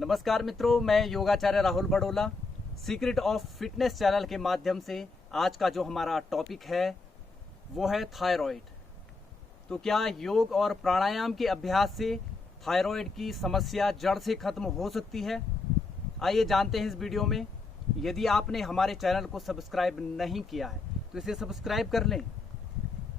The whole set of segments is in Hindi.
नमस्कार मित्रों, मैं योगाचार्य Rahul Badola secret of fitness channel के माध्यम से आज का जो हमारा टॉपिक है वो है थायराइड। तो क्या योग और प्राणायाम के अभ्यास से थायराइड की समस्या जड़ से खत्म हो सकती है? आइए जानते हैं इस वीडियो में। यदि आपने हमारे चैनल को सब्सक्राइब नहीं किया है तो इसे सब्सक्राइब कर लें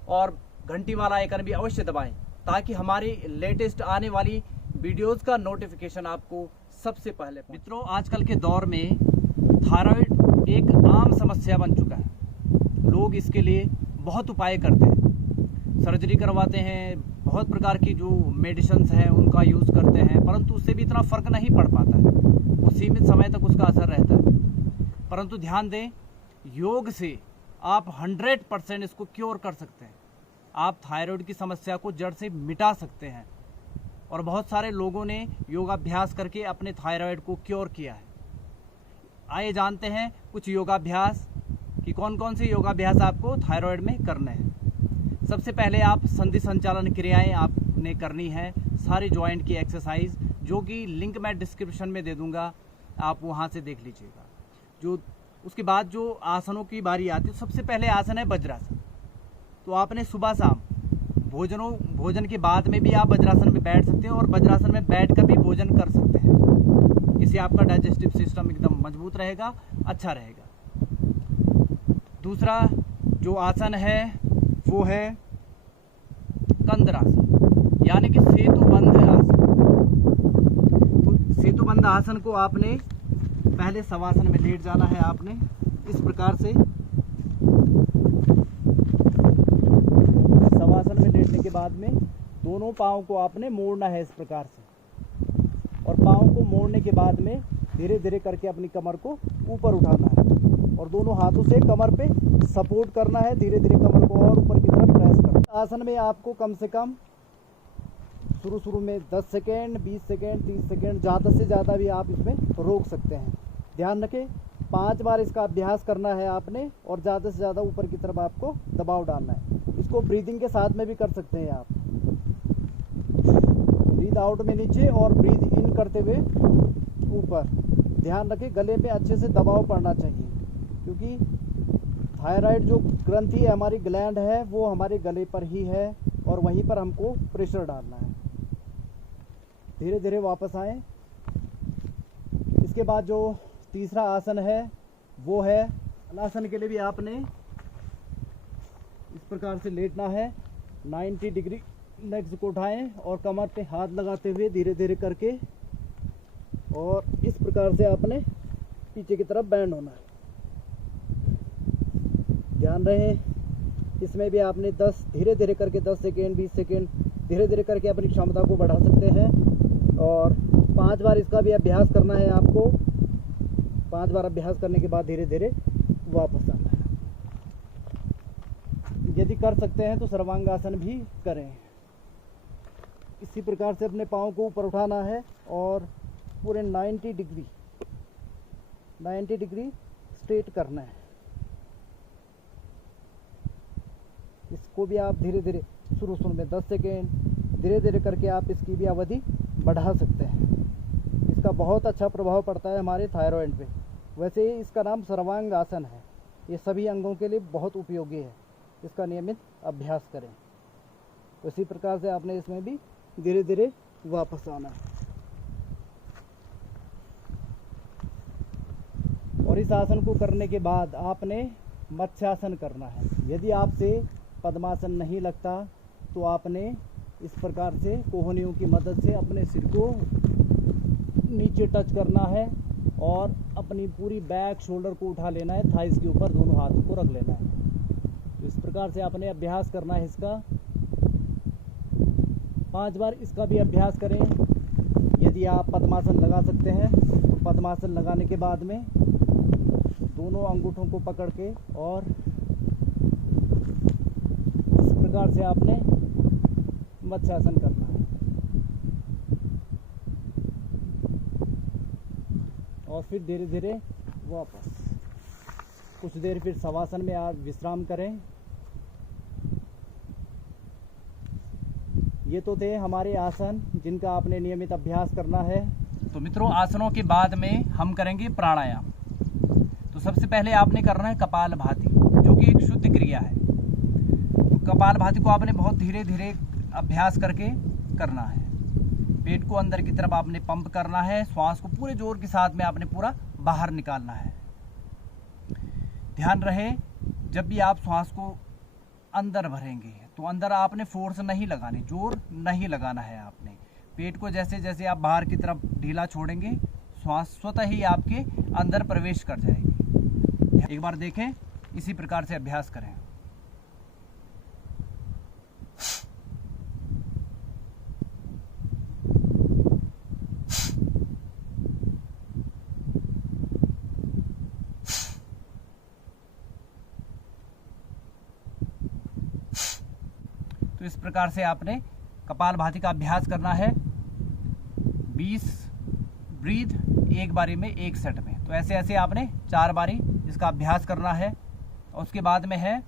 और घंटी वाला आइकन भी अवश्य दबाएं ताकि हमारी लेटेस्ट आने वाली वीडियोस का नोटिफिकेशन आपको सबसे पहले। मित्रों, आजकल के दौर में थायराइड एक आम समस्या बन चुका है। लोग इसके लिए बहुत उपाय करते हैं, सर्जरी करवाते हैं, बहुत प्रकार की जो मेडिसिन्स हैं उनका यूज़ करते हैं, परंतु उससे भी इतना फ़र्क नहीं पड़ पाता है। वो सीमित समय तक उसका असर रहता है। परंतु ध्यान दें, योग से आप 100% इसको क्योर कर सकते हैं। आप थायराइड की समस्या को जड़ से मिटा सकते हैं और बहुत सारे लोगों ने योगाभ्यास करके अपने थायराइड को क्योर किया है। आइए जानते हैं कुछ योगाभ्यास कि कौन कौन से योगाभ्यास आपको थायराइड में करने हैं। सबसे पहले आप संधि संचालन क्रियाएं आपने करनी है, सारे जॉइंट की एक्सरसाइज, जो कि लिंक मैं डिस्क्रिप्शन में दे दूंगा, आप वहां से देख लीजिएगा। जो उसके बाद जो आसनों की बारी आती है, सबसे पहले आसन है वज्रासन। तो आपने सुबह शाम भोजन के बाद में भी आप वज्रासन में बैठ सकते हैं और वज्रासन में बैठ कर भी भोजन कर सकते हैं। इससे आपका डाइजेस्टिव सिस्टम एकदम मजबूत रहेगा, अच्छा रहेगा। दूसरा जो आसन है वो है कंदरासन, यानी कि सेतुबंध आसन। तो सेतुबंध आसन को आपने पहले शवासन में लेट जाना है। आपने इस प्रकार से शवासन में लेटने के बाद में दोनों पाँव को आपने मोड़ना है इस प्रकार से, और पाँव को मोड़ने के बाद में धीरे धीरे करके अपनी कमर को ऊपर उठाना है और दोनों हाथों से कमर पे सपोर्ट करना है। धीरे धीरे कमर को और ऊपर की तरफ प्रेस करना। आसन में आपको कम से कम शुरू में 10 सेकेंड, 20 सेकेंड, 30 सेकेंड, ज़्यादा से ज़्यादा भी आप इसमें रोक सकते हैं। ध्यान रखें, 5 बार इसका अभ्यास करना है आपने और ज़्यादा से ज़्यादा ऊपर की तरफ आपको दबाव डालना है। इसको ब्रीदिंग के साथ में भी कर सकते हैं आप। ब्रीद आउट में नीचे और ब्रीद इन करते हुए ऊपर। ध्यान रखें, गले में अच्छे से दबाव पड़ना चाहिए, क्योंकि थायराइड जो ग्रंथि है, हमारी ग्लैंड है, वो हमारे गले पर ही है और वहीं पर हमको प्रेशर डालना है। धीरे धीरे वापस आए। इसके बाद जो तीसरा आसन है वो है हलासन के लिए भी आपने इस प्रकार से लेटना है। 90 डिग्री लेग्स को उठाएं और कमर पे हाथ लगाते हुए धीरे धीरे करके, और इस प्रकार से आपने पीछे की तरफ बैंड होना है। ध्यान रहे, इसमें भी आपने धीरे धीरे करके 10 सेकेंड, 20 सेकेंड धीरे धीरे करके अपनी क्षमता को बढ़ा सकते हैं। और 5 बार इसका भी अभ्यास करना है आपको। 5 बार अभ्यास करने के बाद धीरे धीरे वापस आना है। यदि कर सकते हैं तो सर्वांगासन भी करें। इसी प्रकार से अपने पाँव को ऊपर उठाना है और पूरे 90 डिग्री स्ट्रेट करना है। इसको भी आप धीरे धीरे शुरू में 10 सेकेंड धीरे धीरे करके आप इसकी भी अवधि बढ़ा सकते हैं। इसका बहुत अच्छा प्रभाव पड़ता है हमारे थायराइड पे। वैसे ही इसका नाम सर्वांग आसन है। ये सभी अंगों के लिए बहुत उपयोगी है। इसका नियमित अभ्यास करें। उसी प्रकार से आपने इसमें भी धीरे धीरे वापस आना है। और इस आसन को करने के बाद आपने मत्स्यासन करना है। यदि आपसे पद्मासन नहीं लगता तो आपने इस प्रकार से कोहनियों की मदद से अपने सिर को नीचे टच करना है और अपनी पूरी बैक शोल्डर को उठा लेना है। थाइस के ऊपर दोनों हाथों को रख लेना है। तो इस प्रकार से आपने अभ्यास करना है इसका। 5 बार इसका भी अभ्यास करें। यदि आप पद्मासन लगा सकते हैं तो पद्मासन लगाने के बाद में दोनों अंगूठों को पकड़ के और इस प्रकार से आपने मत्स्यासन करना है। और फिर धीरे धीरे वापस कुछ देर फिर शवासन में आप विश्राम करें। ये तो थे हमारे आसन जिनका आपने नियमित अभ्यास करना है। तो मित्रों, आसनों के बाद में हम करेंगे प्राणायाम। तो सबसे पहले आपने करना है कपालभाति, जो कि एक शुद्ध क्रिया है। तो कपालभाति को आपने बहुत धीरे धीरे अभ्यास करके करना है। पेट को अंदर की तरफ आपने पंप करना है, श्वास को पूरे जोर के साथ में आपने पूरा बाहर निकालना है। ध्यान रहे, जब भी आप श्वास को अंदर भरेंगे तो अंदर आपने फोर्स नहीं लगानी, जोर नहीं लगाना है आपने। पेट को जैसे जैसे आप बाहर की तरफ ढीला छोड़ेंगे, श्वास स्वतः ही आपके अंदर प्रवेश कर जाएगी। एक बार देखें, इसी प्रकार से अभ्यास करें। तो इस प्रकार से आपने कपालभाति का अभ्यास करना है। 20 ब्रीथ एक बारी में, एक सेट में। तो ऐसे ऐसे आपने 4 बारी इसका अभ्यास करना है। और उसके बाद में है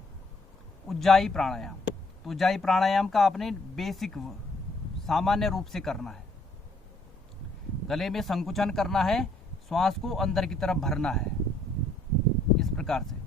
उज्जाई प्राणायाम। तो उज्जाई प्राणायाम का आपने बेसिक सामान्य रूप से करना है। गले में संकुचन करना है, श्वास को अंदर की तरफ भरना है, इस प्रकार से।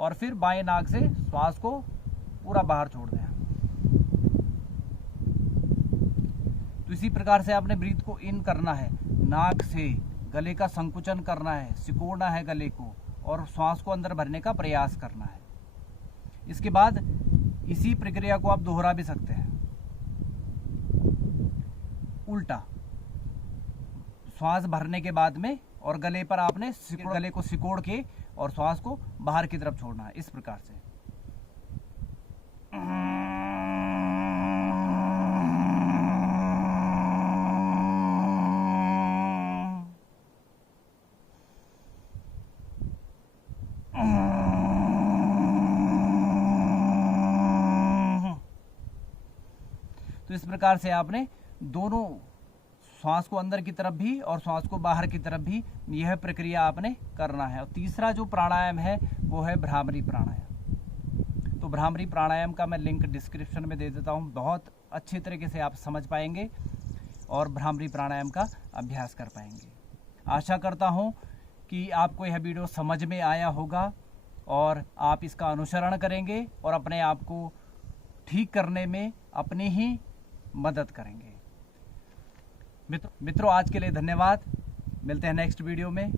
और फिर बाएं नाक से श्वास को पूरा बाहर छोड़ दें। तो इसी प्रकार से आपने ब्रीथ को इन करना है, नाक से गले का संकुचन करना है, सिकोड़ना है गले को और श्वास को अंदर भरने का प्रयास करना है। इसके बाद इसी प्रक्रिया को आप दोहरा भी सकते हैं। उल्टा, श्वास भरने के बाद में और गले पर आपने गले को सिकोड़ के और श्वास को बाहर की तरफ छोड़ना है, इस प्रकार से। तो इस प्रकार से आपने दोनों श्वास को अंदर की तरफ भी और श्वास को बाहर की तरफ भी यह प्रक्रिया आपने करना है। और तीसरा जो प्राणायाम है वो है भ्रामरी प्राणायाम। तो भ्रामरी प्राणायाम का मैं लिंक डिस्क्रिप्शन में दे देता हूँ, बहुत अच्छे तरीके से आप समझ पाएंगे और भ्रामरी प्राणायाम का अभ्यास कर पाएंगे। आशा करता हूँ कि आपको यह वीडियो समझ में आया होगा और आप इसका अनुसरण करेंगे और अपने आप को ठीक करने में अपनी ही मदद करेंगे। मित्रों, आज के लिए धन्यवाद। मिलते हैं नेक्स्ट वीडियो में।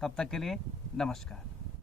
तब तक के लिए नमस्कार।